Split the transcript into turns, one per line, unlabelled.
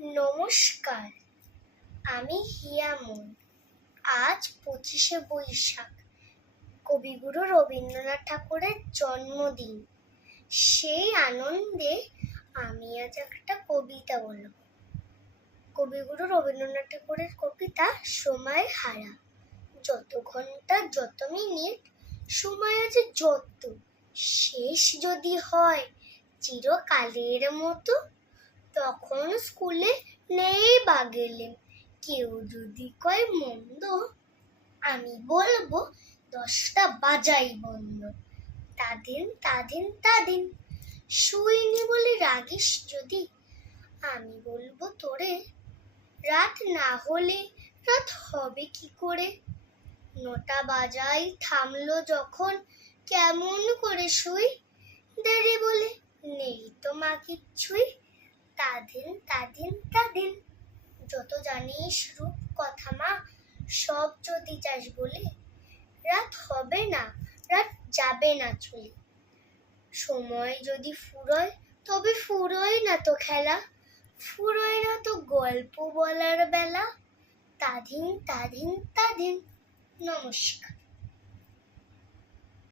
নমস্কার, আমি হিয়ামন আজ পঁচিশে বৈশাখ। কবিগুরু রবীন্দ্রনাথ ঠাকুরের জন্মদিন। সেই আনন্দে আমি আজ একটা কবিতা বলব। কবিগুরু রবীন্দ্রনাথ ঠাকুরের কবিতা, সময় হারা। যত ঘণ্টা, যত মিনিট, সময় আছে যত। শেষ যদি হয়, চিরকালের মতো তখন স্কুলে নেই বা গেলেন কেউ যদি কয়, মন্দ? আমি বলব, দশটা বাজাই বন্ধ। তাদিন তাদিন তাদিন। শুইনি বলে রাগিস যদি? আমি বলব, তোরে রাত না হলে রাত হবে কি করে? নটা বাজাই থামলো যখন, কেমন করে শুই? দেরি বলে, নেই তো মা কিচ্ছুই। তাদিন তাদিন তাদিন। যত জানিস রূপ কথা মা, সব যদি চাস বলে, রাত হবে না, রাত যাবে না চলে। সময় যদি ফুরোয়, তবে ফুরোয় না তো খেলা, ফুরোয় না তো গল্প বলার বেলা। তাধিন তাধিন তাধিন নমস্কার।